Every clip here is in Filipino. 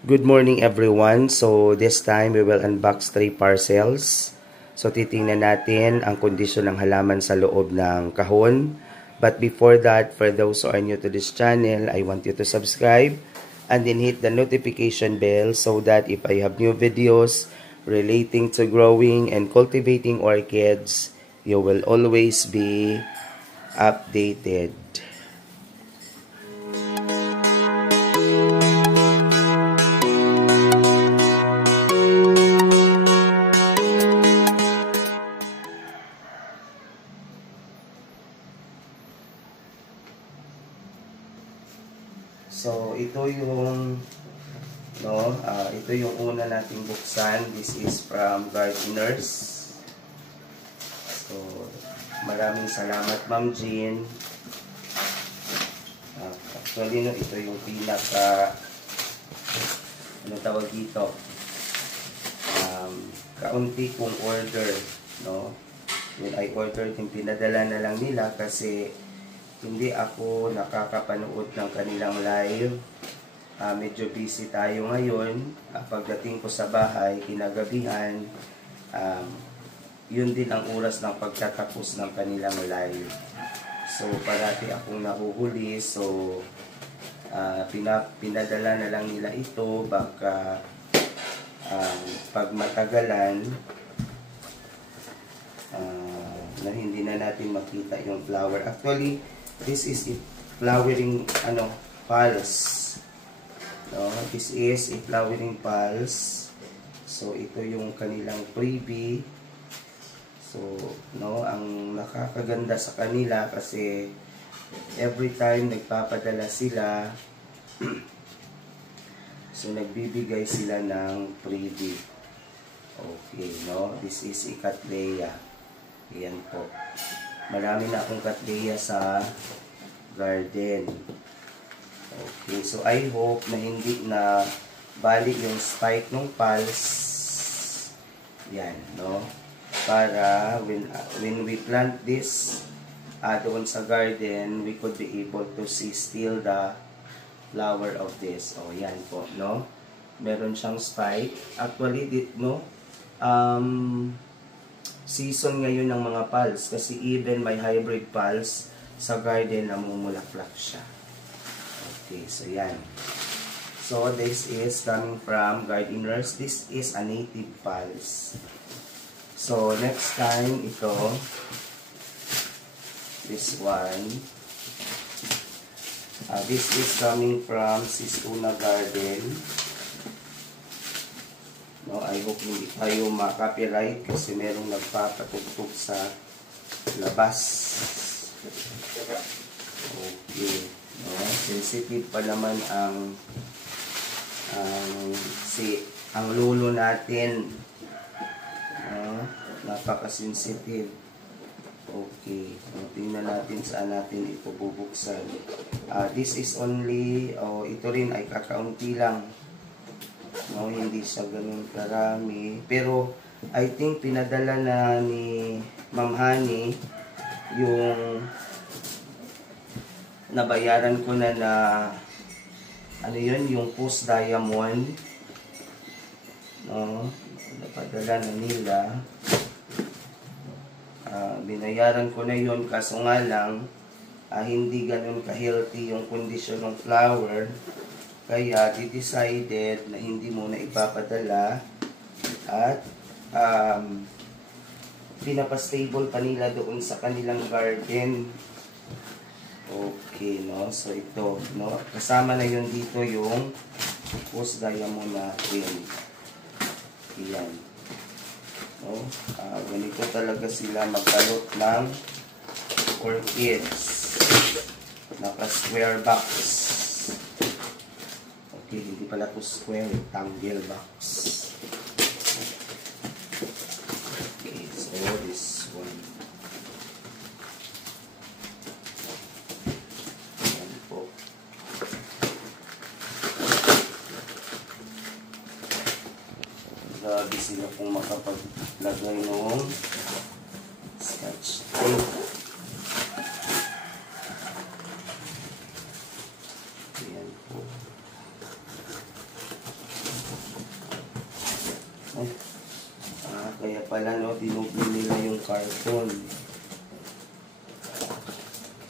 Good morning everyone. So this time we will unbox 3 parcels. So titingnan natin ang kondisyon ng halaman sa loob ng kahon. But before that, for those who are new to this channel, I want you to subscribe and then hit the notification bell so that if I have new videos relating to growing and cultivating orchids, you will always be updated. So, ito yung ito yung una nating buksan. This is from Gardeners. So, maraming salamat Ma'am Jean. Actually, no, ito yung pinaka ano tawag dito? Kaunti kong order, no? When I ordered, yung pinadala na lang nila kasi hindi ako nakakapanood ng kanilang live. Medyo busy tayo ngayon. Pagdating ko sa bahay, kinagabihan, yun din ang oras ng pagtatapos ng kanilang live. So, parati akong nahuhuli. So, pinadala na lang nila ito. Baka pag matagalan, na hindi na natin makita yung flower. Actually, this is a flowering pulse. No, this is a flowering pulse. So ito yung kanilang freebie. So no, ang nakakaganda sa kanila kasi every time nagpapadala sila so nagbibigay sila ng freebie. Okay, no, this is a Cattleya. Ayan po. Marami na akong Cattleya sa garden. Okay, so I hope na hindi na bali yung spike ng pulse. Yan, no? Para when we plant this doon sa garden, we could be able to see still the flower of this. Oh, yan po, no? Meron siyang spike. Actually, no? Season ngayon ng mga pulse kasi even may hybrid pulse sa garden namumulaklak siya. Okay, so yan. So this is coming from Gardeners. This is a native pulse. So next time ito, this one. This is coming from Sisuna Garden. No, I hope hindi tayo ma-copyright kasi merong nagpapatugtog sa labas. Okay. No, sensitive pa naman ang lulo natin. No, napaka-sensitive. Okay. So, tingnan natin saan natin ito bubuksan. This is only, ito rin ay kakaunti lang. No, hindi siya ganun karami. Pero, I think pinadala na ni Ma'am Honey yung nabayaran ko na yung post diamond. No, napadala na nila. Binayaran ko na yun kaso nga lang hindi ganun ka-healthy yung kondisyon ng flower. Kaya decided na hindi muna ipapadala at pinapastable pa nila doon sa kanilang garden. Okay, no? So ito, no? Kasama na yun dito yung post diamond natin. Ayan. No? Ganito talaga sila magkalot ng orchids. Naka-square box. Okay, hindi pala ito square, rectangle box. Okay, so this one. Grabe sila kung makapaglagay ng scotch tape. Ayan po. pala, no? Dinuble nila yung carton.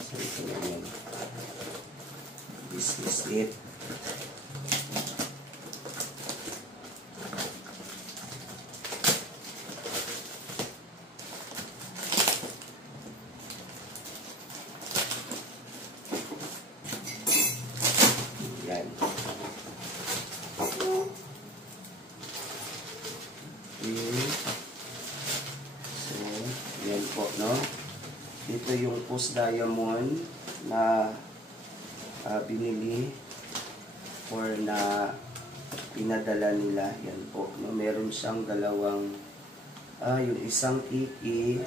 So, ito na yun. This is it. Yan. So, yan po, no? Ito yung post diamond na binili or na pinadala nila. Yan po, no? Meron siyang dalawang yung isang iki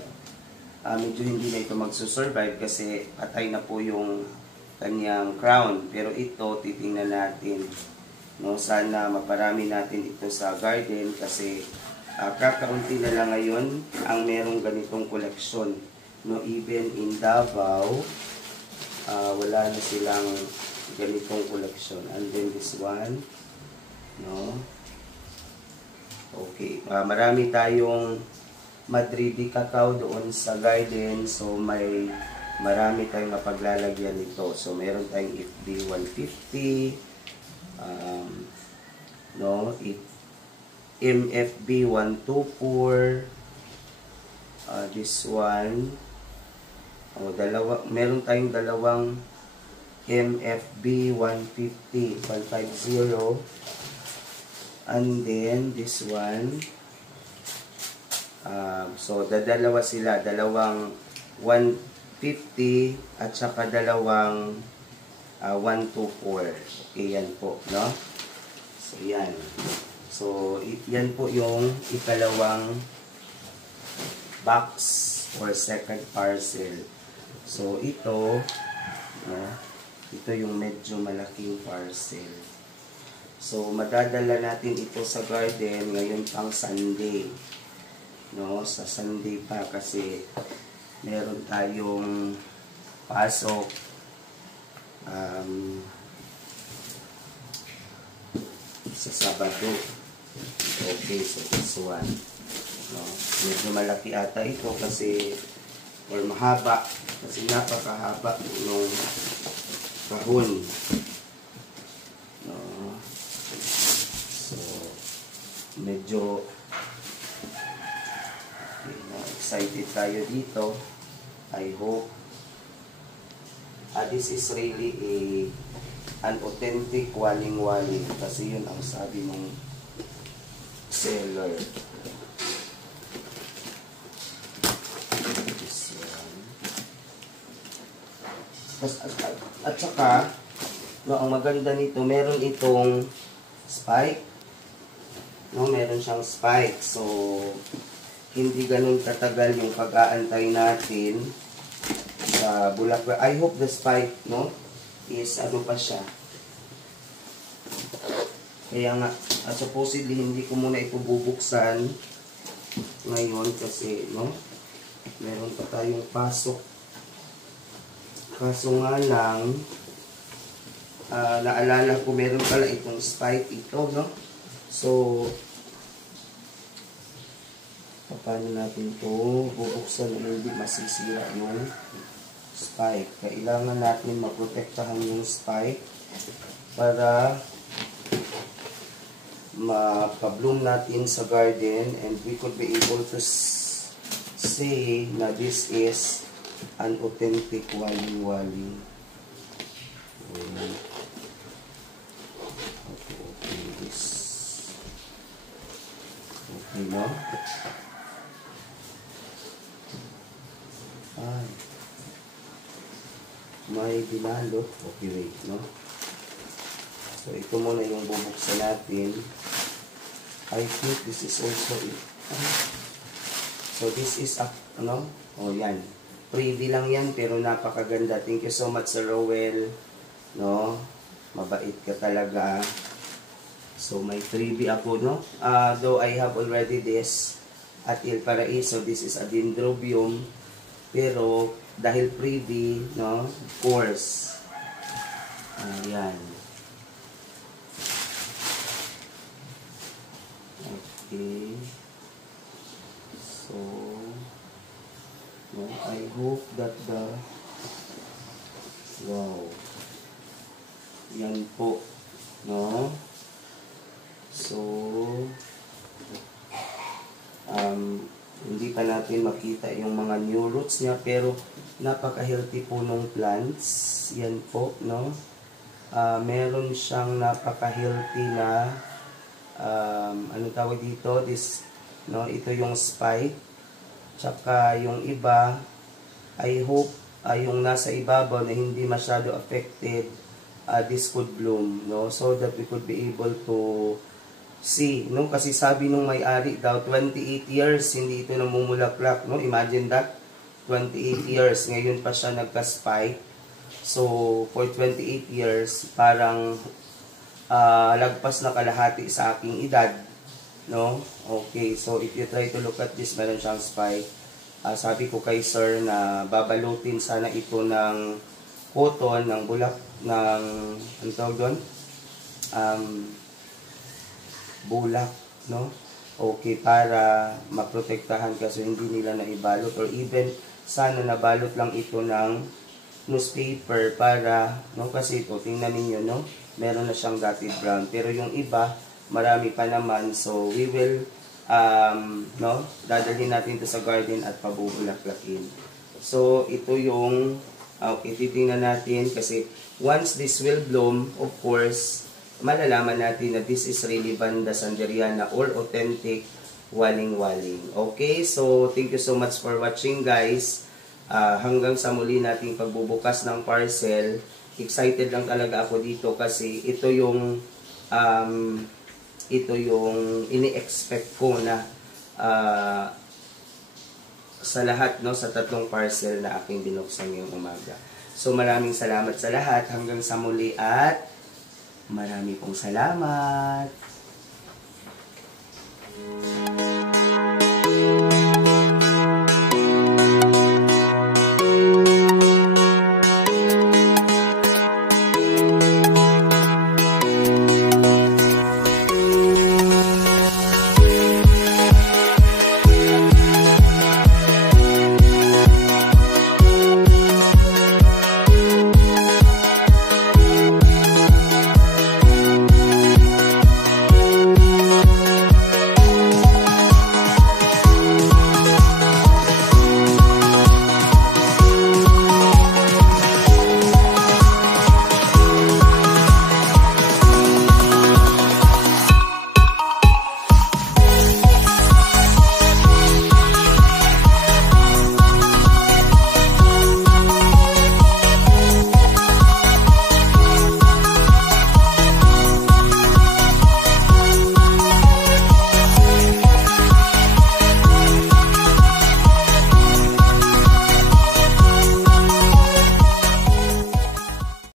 medyo hindi na ito magsusurvive kasi patay na po yung kanyang crown. Pero ito, titingnan natin, no? Sana maparami natin ito sa garden kasi kakaunti na lang ngayon ang merong ganitong koleksyon, no? Even in Davao, wala na silang ganitong koleksyon. And then this one, no? Okay, marami tayong Madridi cacao doon sa garden, so marami tayong mapaglalagyan nito. So meron tayong FB 150, no, MFB 124, this one, meron tayong dalawang MFB 150, 150, and then this one, so dalawa sila, dalawang 150 at saka dalawang 124. Okay, yan po, no? So yan. So yan po yung ikalawang box or second parcel. So ito, no, ito yung medyo malaking parcel. So madadala natin ito sa garden ngayon pang Sunday, no? Sa Sunday pa kasi meron tayong pasok sa Sabado. Okay, so this one, no? Medyo malaki ata ito kasi or mahaba kasi napakahaba ng kahon, no? So medyo excited tayo dito. I hope this is really an authentic waling-waling kasi yun ang sabi ng seller. This one. At saka, no, ang maganda nito, meron itong spike. No, meron siyang spike. So, hindi ganun katagal yung pag-aantay natin sa bulaklak. I hope the spike, no, is ano pa siya. Kaya nga, supposedly hindi ko muna ito bubuksan ngayon kasi, no, meron pa tayong pasok. Kaso nga lang, naalala ko meron pala itong spike ito, no. So, paano natin ito bubuksan na hindi masisira yung spike. Kailangan natin maprotektahan yung spike para mapabloom natin sa garden and we could be able to say na this is an authentic waling-waling. Okay, this. Okay, no? Ay. May binalot. Okay, wait, no? So, ito muna yung bubuksan natin. I think this is also it. So, this is ano? Oh, yan. Freebie lang yan, pero napakaganda. Thank you so much, Sir Rowell. No? Mabait ka talaga. So, may freebie ako, no? Though I have already this at Il Paraiso, this is a dendrobium. Pero, dahil freebie, no? Of course. Ayan. Okay. I hope that wow. Yan po. No? So, hindi pa natin makita yung mga new roots niya, pero napaka-healthy po nung plants. Yan po, no? Meron siyang napaka-healthy na ano tawag dito? No, ito yung spike. Tsaka yung iba, I hope yung nasa ibabaw na hindi masyado affected, this could bloom, no? So that we could be able to see, no? Kasi sabi nung may-ari daw, 28 years hindi ito namumulaklak, no? Imagine that, 28 years, ngayon pa siya nagka-spike. So, for 28 years, parang lagpas na kalahati sa aking edad, no? Okay, so if you try to look at this, meron siyang spike. Sabi ko kay sir na babalutin sana ito ng cotton, ng bulak, ng, ano tawag doon? Bulak, no? Okay, para maprotektahan kasi hindi nila naibalot, or even sana nabalot lang ito ng newspaper para, no, kasi ito, tingnan ninyo, no, meron na siyang dotted brown, pero yung iba, marami pa naman, so we will, no, dadalhin natin ito sa garden at pabubulaklakin. So, ito yung, okay, titingnan natin, kasi once this will bloom, of course, malalaman natin na this is really Vanda Sanderiana or authentic waling-waling. Okay, so thank you so much for watching, guys. Hanggang sa muli nating pagbubukas ng parcel. Excited lang talaga ako dito kasi ito yung ini-expect ko na sa lahat, no, sa tatlong parcel na aking binuksan ngayong umaga. So maraming salamat sa lahat, hanggang sa muli at marami pong salamat.